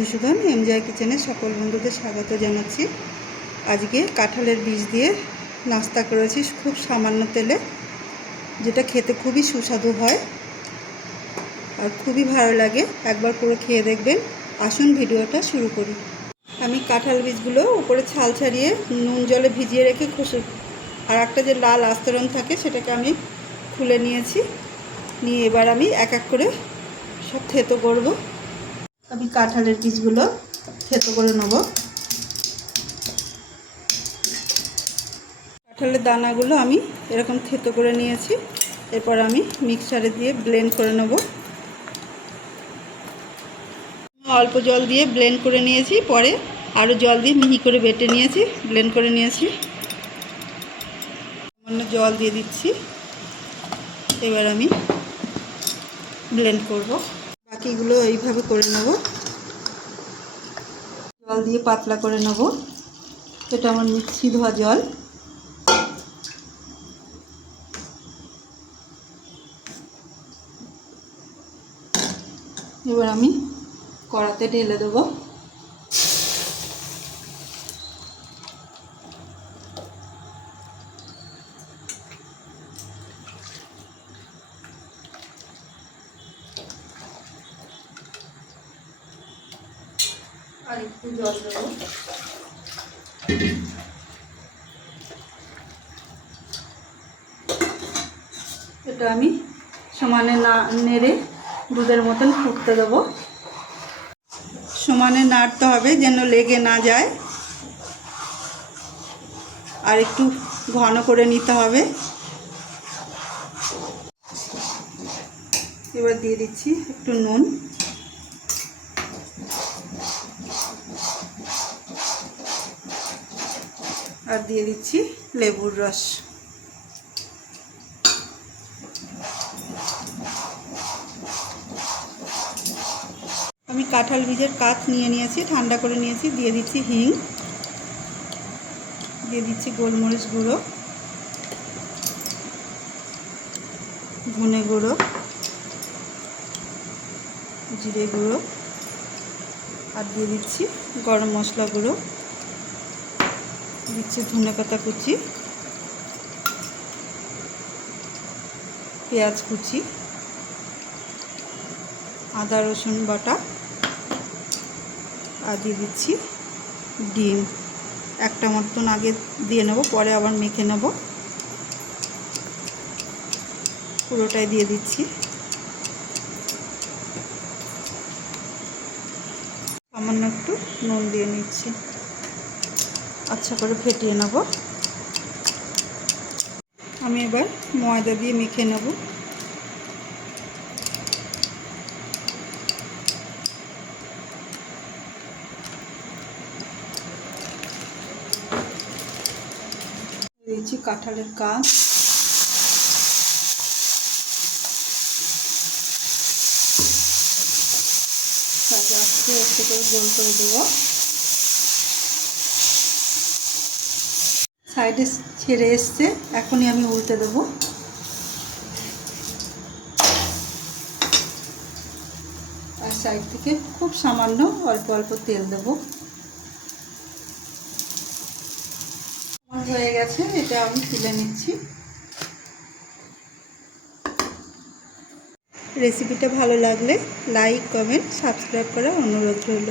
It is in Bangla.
মধুসূদন এমজে কিচেনে সকল বন্ধুদের স্বাগত জানাচ্ছি। আজকে কাঁঠালের বীজ দিয়ে নাস্তা করেছি খুব সামান্য তেলে, যেটা খেতে খুবই সুস্বাদু হয় আর খুবই ভালো লাগে। একবার করে খেয়ে দেখবেন। আসুন ভিডিওটা শুরু করি। আমি কাঁঠাল বীজগুলো উপরে ছাল ছাড়িয়ে নুন জলে ভিজিয়ে রেখে আর একটা যে লাল আস্তরণ থাকে সেটাকে আমি খুলে নিয়েছি। নিয়ে এবার আমি এক এক করে সব থেতো করব। আমি কাঁঠালের বীজগুলো থেতো করে নেব। কাঁঠালের দানাগুলো আমি এরকম থেতো করে নিয়েছি। এরপর আমি মিক্সারে দিয়ে ব্লেন্ড করে নেব। অল্প জল দিয়ে ব্লেন্ড করে নিয়েছি, পরে আরও জল দিয়ে মিহি করে বেটে নিয়েছি, ব্লেন্ড করে নিয়েছি। সামান্য জল দিয়ে দিচ্ছি। এবার আমি ব্লেন্ড করব। বাকিগুলো এইভাবে করে নেব। জল দিয়ে পাতলা করে নেব। এটা আমার মিক্সি ধোয়া জল। এবার আমি কড়াতে ঢেলে দেব। আর একটু জল দেব। এটা আমি সমানে নেড়ে দুধের মতন ফুটতে দেবো। সমানে নাড়তে হবে যেন লেগে না যায়, আর একটু ঘন করে নিতে হবে। এবার দিয়ে দিচ্ছি একটু নুন, আর দিয়ে দিচ্ছি লেবুর রস। আমি কাঁঠাল বীজের কাঠ নিয়ে নিয়েছি, ঠান্ডা করে নিয়েছি। দিয়ে দিচ্ছি হিং, দিয়ে দিচ্ছি গোলমরিচ গুঁড়ো, ধনে গুঁড়ো, জিরে গুঁড়ো, আর দিয়ে দিচ্ছি গরম মশলা গুঁড়ো, দিচ্ছি ধনেপাতা কুচি, পেঁয়াজ কুচি, আদা রসুন বাটা, আর দিয়ে দিচ্ছি ডিম। একটা মতন আগে দিয়ে নেব, পরে আবার মেখে নেব। পুরোটাই দিয়ে দিচ্ছি। সামান্য একটু নুন দিয়ে নিচ্ছি। আচ্ছা করে ফেটিয়ে নেব। আমি এবার ময়দা দিয়ে মেখে নেব। দিয়েছি কাঁঠালের কাঠ, আস্তে আস্তে করে গোল করে দেব। সাইডে ছেড়ে এসছে, এখনই আমি উল্টে দেব। আর সাইড থেকে খুব সামান্য অল্প অল্প তেল দেব। আমার হয়ে গেছে, এটা আমি তুলে নিচ্ছি। রেসিপিটা ভালো লাগলে লাইক, কমেন্ট, সাবস্ক্রাইব করার অনুরোধ রইল।